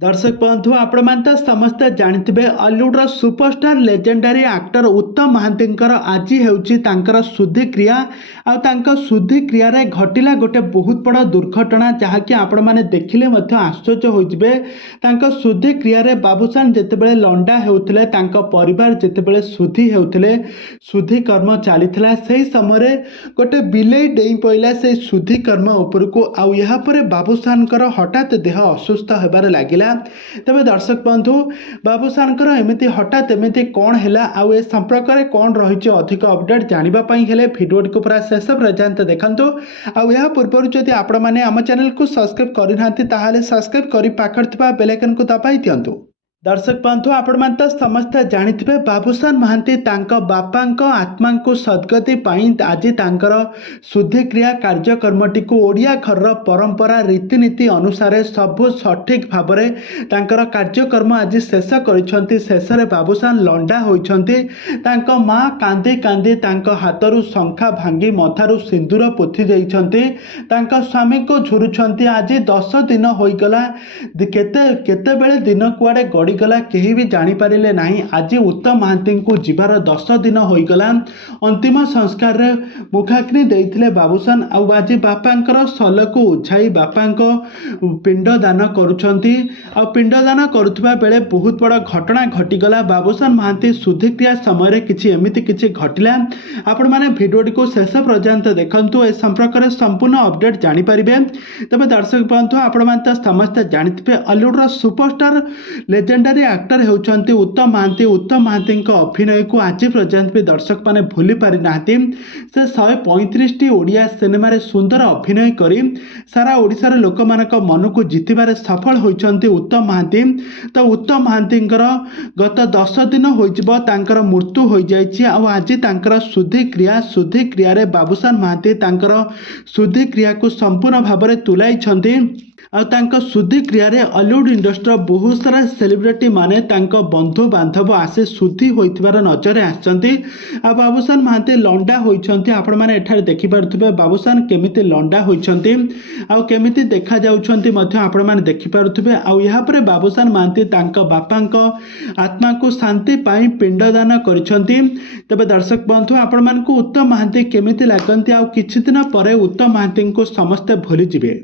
दर्शक बंधु आपण तो समस्ते जानते हॉलीवुड सुपरस्टार लेजेंडरी एक्टर उत्तम महांतींकर आज होकर शुद्धि क्रिया शुद्धि क्रिया घटिला गोटे बहुत बड़ दुर्घटना जहाँकि आपण मैंने देखिले आश्चर्य होते शुद्धि क्रिया बाबूसान जितेबाला लंडा होते परिवार जितेबाला शुद्धि होते शुद्धि कर्म चली से समय गोटे बिले डेई पड़ा से शुद्धि कर्म उपरको आपर बाबूसान हठात देह असुस्थ होबार लगिला। तेज दर्शक बंधु बाबूसान एमती हठात एमती कौन है आउ ए संपर्क में कौन रही अधिक अपडेट जानापी हेले भिडियो को पूरा शेष पर्यंत देखते आ पूर्व जदि आपण मैंने आम चैनल को सब्सक्राइब करना सब्सक्राइब कर पाखर बेल आइकन को दबाई दिंतु। दर्शक बंधु आपण मैंने तो समस्ते जानते बाबूसान महांती बापा आत्मा को सद्गति आज तांकर शुद्धि क्रिया कार्यक्रमटी को ओडिया घर परंपरा रीतिनीति अनुसार सबु सठिक भाव में कार्यक्रम आज शेष कर शेष बाबूसान लंडा होती माँ कांदी कांदी हाथरू शंखा भांगी मथारू सिंदूर पोथी देइछंती स्वामी को झुरुछंती आज 10 दिन होइगला केते बेले दिन कुआडे गला कहीं भी जानीपारे ना। आज उत्तम महांती को जीवार 10 दिन होगला अंतिम संस्कार मुखाग्नि देते बाबूसान आज बापा सल को उछाई बापा पिंडदान पिंडदान करुवा बेले बहुत बड़ घटना घटीगला। बाबूसान महांती शुद्धिक्रिया समय किसी एमती किसी घटला आपण मैंने भिडियो को शेष पर्यंत देखु ए संपर्क में संपूर्ण अपडेट जानीपारे। तेज दर्शक बंधु आपण मैंने समस्ते जानते हॉलीवुड सुपरस्टार लेजेंडरी एक्टर होती उत्तम महांती अभिनय को आज पर्यंत भी दर्शक मैंने भूली पारि ना। से 135 ओडिया सिनेमा सुंदर अभिनय कर सारा ओडिशार लोक मन को जितबार सफल होती उत्तम महांती। तो उत्तम महांती गत 10 दिन हो मृत्यु हो जाए आज शुद्धि क्रिया बाबूसान महांती शुद्धि क्रिया को संपूर्ण भाव में तुलाई शुद्धि क्रिया हॉलीवुड इंडस्ट्री बहुत सारा सेलिब्रिटी माने बंधु बांधव आसे शुद्धि होइतिबार नजर आछंती। आ बाबूसान महांती लंडा होइछंती आपण माने एठार देखि पारुथिबे बाबूसान केमिति लंडा होइछंती आ केमिति देखा जाउछंती मध्ये आपण माने देखि पारुथिबे। आ यहाँ पर बाबूसान महांती बापा आत्मा को शांति पाई पिंडदान करिछंती। तबे दर्शक बंधु आपण मानकु उत्तम महांती केमिति लागंती आ किछि दिन परे उत्तम महांती को समस्ते भूली जिवे।